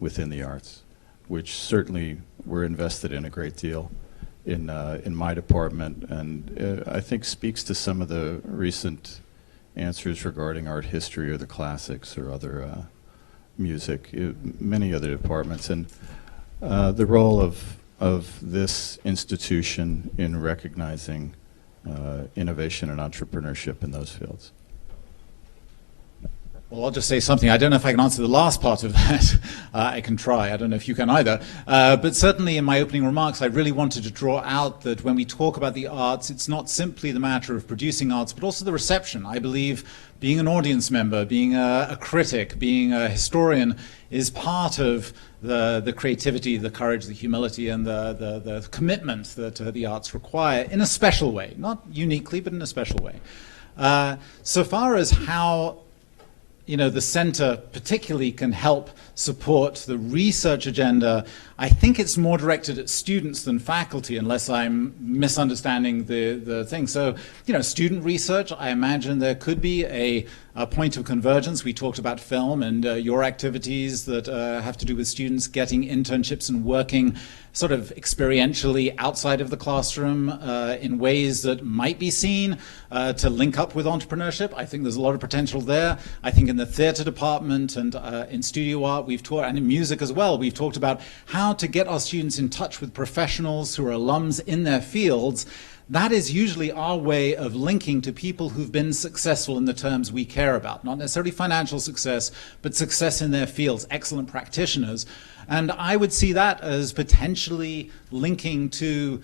within the arts, which certainly we're invested in a great deal in my department, and I think speaks to some of the recent answers regarding art history or the classics or other music, many other departments, and the role of this institution in recognizing innovation and entrepreneurship in those fields. Well, I'll just say something. I don't know if I can answer the last part of that. I can try. I don't know if you can either. But certainly in my opening remarks, I really wanted to draw out that when we talk about the arts, it's not simply the matter of producing arts, but also the reception. I believe being an audience member, being a critic, being a historian is part of the creativity, the courage, the humility, and the commitment that the arts require in a special way. Not uniquely, but in a special way. So far as how the center particularly can help support the research agenda, I think it's more directed at students than faculty, unless I'm misunderstanding the thing. So, student research, I imagine there could be a point of convergence. We talked about film and your activities that have to do with students getting internships and working sort of experientially outside of the classroom in ways that might be seen to link up with entrepreneurship. I think there's a lot of potential there. I think in the theater department and in studio art, we've taught, and in music as well, we've talked about how to get our students in touch with professionals who are alums in their fields. That is usually our way of linking to people who've been successful in the terms we care about. Not necessarily financial success, but success in their fields, excellent practitioners. And I would see that as potentially linking to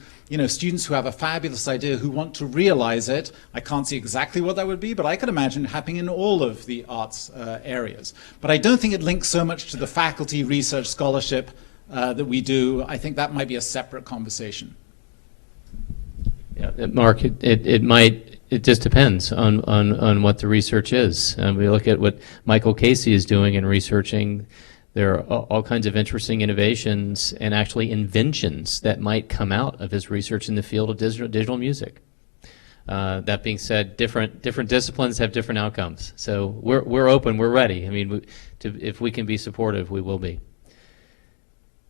students who have a fabulous idea who want to realize it. I can't see exactly what that would be, but I could imagine it happening in all of the arts areas. But I don't think it links so much to the faculty research scholarship that we do. I think that might be a separate conversation. Yeah, Mark, it just depends on what the research is. We look at what Michael Casey is doing in researching. There are all kinds of interesting innovations and actually inventions that might come out of his research in the field of digital music. That being said, different disciplines have different outcomes. So we're open, we're ready. I mean, if we can be supportive, we will be.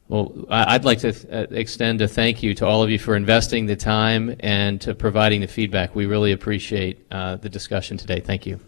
Well, I'd like to extend a thank you to all of you for investing the time and to providing the feedback. We really appreciate the discussion today. Thank you.